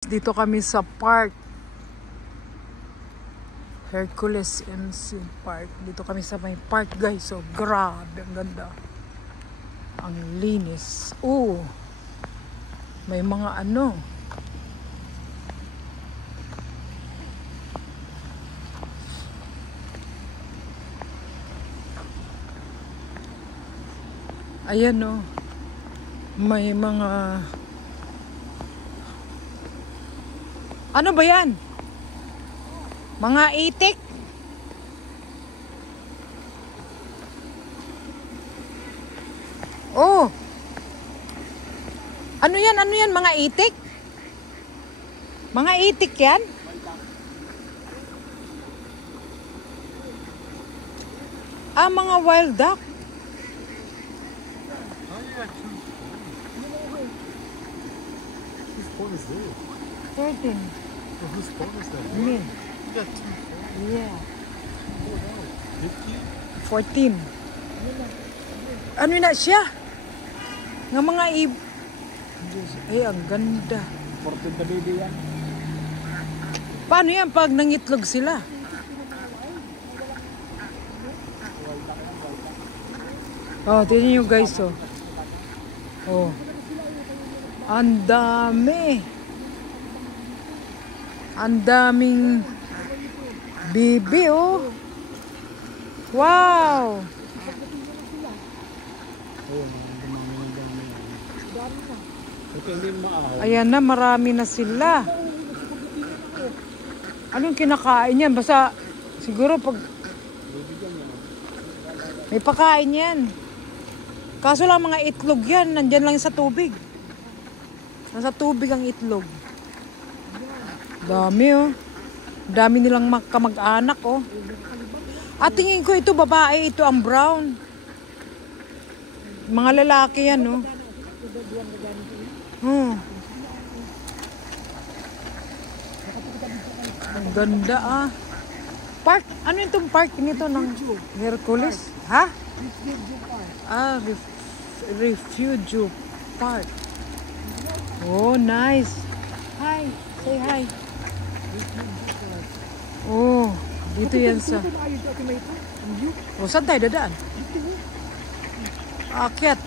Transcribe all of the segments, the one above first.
Dito kami sa park. Hercules MC Park. Dito kami sa may park, guys. So, grabe. Ang ganda. Ang linis. Oh. May mga ano. Ayan, oh. May mga... Ano ba yan? Mga itik? Oh. Ano yan? Ano yan? Mga itik? Mga itik yan? Ah, mga wild duck. Whose phone is this? 13. Oh, whose phone is that? Me. You got two phones? Yeah. Oh, wow. 14. 50? Ano na siya? Nga mga Ay, ang ganda. 14 na baby yan. Paano yan pag nangitlog sila? Oh, tingnan nyo guys, oh. Oh. Ang dami. Ang daming bibi, oh. Wow. Okay, hindi maaw. Ayan na, marami na sila. Anong kinakain yan? Basta, siguro pag... May pakain yan. Kaso lang mga itlog yan. Nandyan lang sa tubig. Nasa tubig ang itlog. Dami, oh. Dami nilang kamag-anak, oh. At tingin ko ito, babae. Ito ang brown. Mga lalaki yan, oh. Ang ganda, ah. Park. Ano itong park nito ng Hercules? Ha? Ah, Refugio Park. Oh, nice. Hi. Say hi. Oh, dito yan sa... Oh, saan tayo dadaan? Akyat.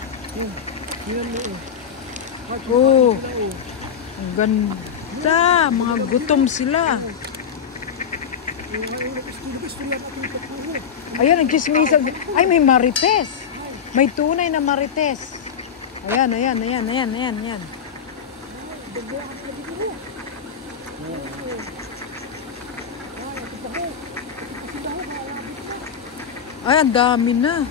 Oh, ang ganda. Mga gutom sila. Ayan, ang chismisan. Ay, may marites. May tunay na marites. Ayan. Ay, ang dami na.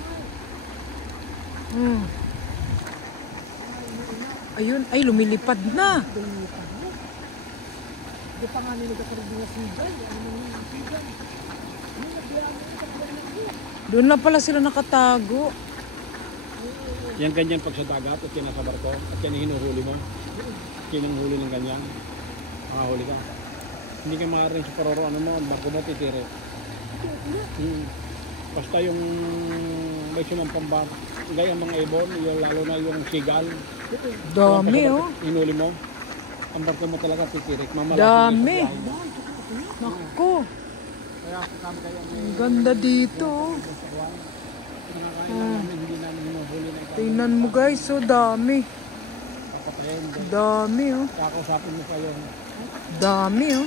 Ayun, ay lumilipad na. Doon lang pala sila nakatago. Yan ganyan pag sa dagat at yan nasa barko at yan hinuhuli mo. Kinanghuli ng ganyan. Makahuli ka. Hindi ka makarinig sa paroroan mo, ang barko mo titiri. Basta yung may sumampambat, gaya mga ibon, yung, lalo na yung sigal. Dami, oh. Hinuli mo, ang barko mo talaga titirik. Dami. Naku. Ang ganda dito, oh. Tingnan mo guys, so dami. Dami, oh. Kakausapin mo pa yun. Dami, oh.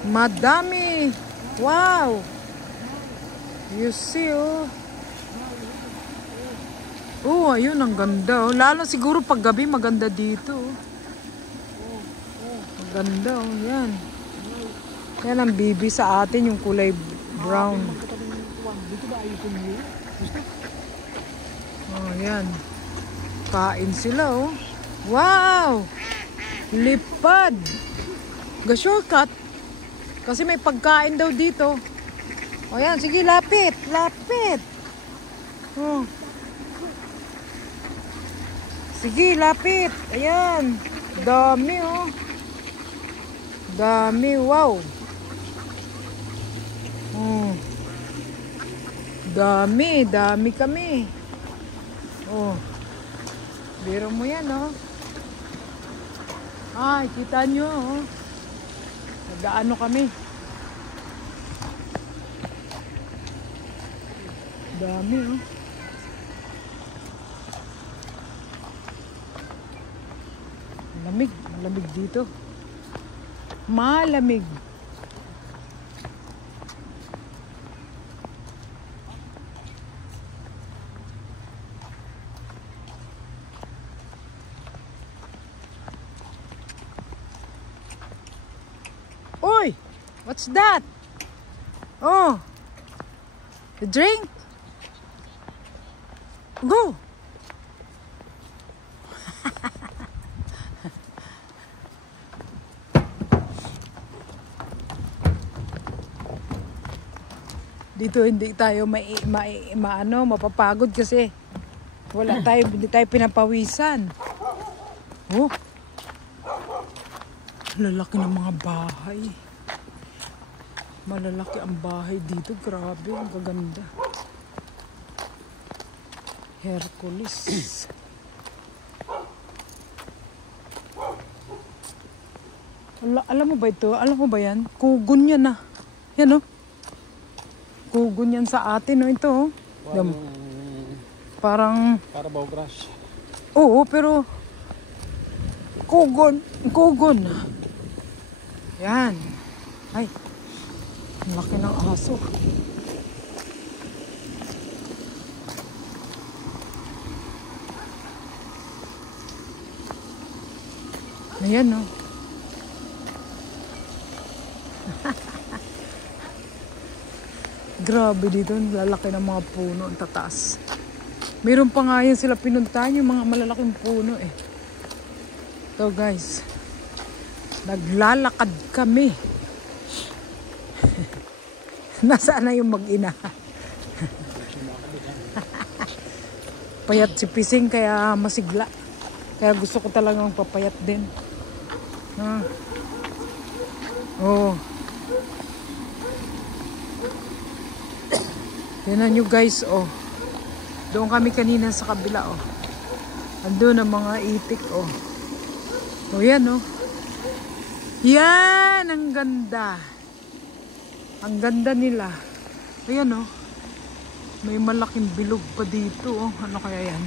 Madami. Wow. You see, oh. Oh, ayun, ang ganda, oh. Lalo siguro pag gabi maganda dito, oh. Maganda, oh. Yan. Yan ang bibi sa atin, yung kulay brown. Oh, yan. Kain sila, oh. Wow! Lipad! Ga-shortcut. Kasi may pagkain daw dito. O yan, sige, lapit. Lapit. Oh. Sige, lapit. Ayan. Dami, oh. Dami, wow. Oh. Dami kami. Oh. Biro mo yan, oh. Ay, kita nyo, oh. Nag-aano kami. Dami, oh. Malamig. Malamig dito. Malamig. Oy! What's that? Oh! The drink? Go! Dito hindi tayo mapapagod kasi hindi tayo pinapawisan. Oh. Lalaki ng mga bahay. Malalaki ang bahay dito. Grabe, ang gaganda. Hercules. Alam mo ba ito? Alam mo ba yan? Kugon yan, ah. Yan, oh. Kugon yan sa atin, oh. Ito, oh. Parang Carabao grass. oo, pero kugon. Yan. Ay, ang laki ng aso. Ayan, no. Grabe dito, lalaki ng mga puno, ang tataas. Meron pa nga yan sila pinuntahan, yung mga malalaking puno eh. Ito guys, naglalakad kami. Nasaan na yung mag-ina? Payat si Pising kaya masigla. Kaya gusto ko talagang papayat din. Oh. Tingnan nyo guys, oh. Doon kami kanina sa kabila, oh. Andun ang mga itik, oh. Oh, yan, oh. Yan, ang ganda. Ang ganda nila. Ayan, oh. May malaking bilog pa dito, oh. Ano kaya yan?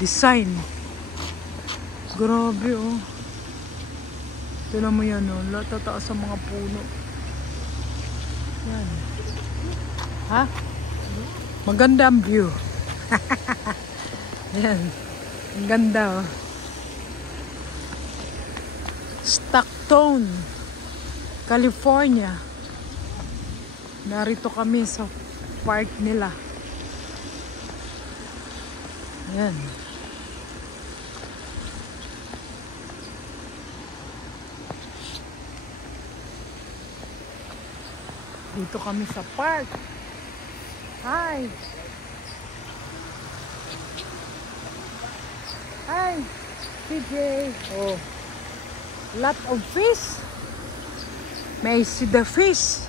Design. Grabe, oh. Tignan mo yan, oh. Tataas ang mga puno. Yan. Ha? Maganda ang view. Yan. Ang ganda, oh. Stockton, California. Narito kami sa park nila. Yan. Dito kami sa park. Hi. Hi. CJ. Oh. Lot of fish. May I see the fish?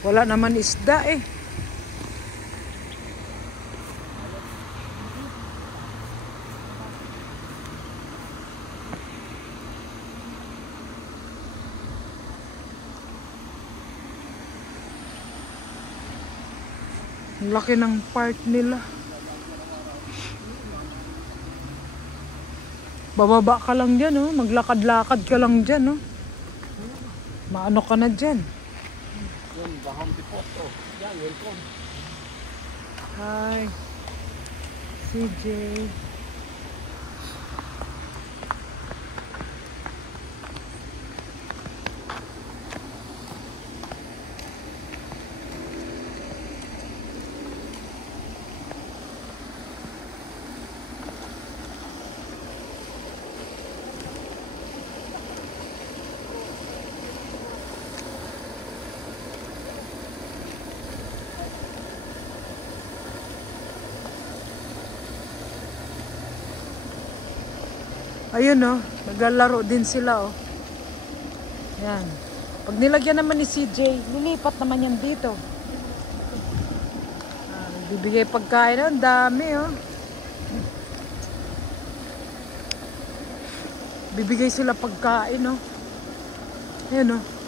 Wala naman isda eh. Ang laki ng park nila. Bababa ka lang dyan, oh. Maglakad-lakad ka lang dyan, oh. Maano ka na dyan. Yan, baham dipoto. Yan, welcome. Hi. CJ. Ayun, oh, naglalaro din sila, oh. Yan. Pag nilagyan naman ni CJ, lilipat naman yan dito. Bibigay pagkain, oh. Ang dami, oh. Bibigay sila pagkain, oh. Ayan, oh.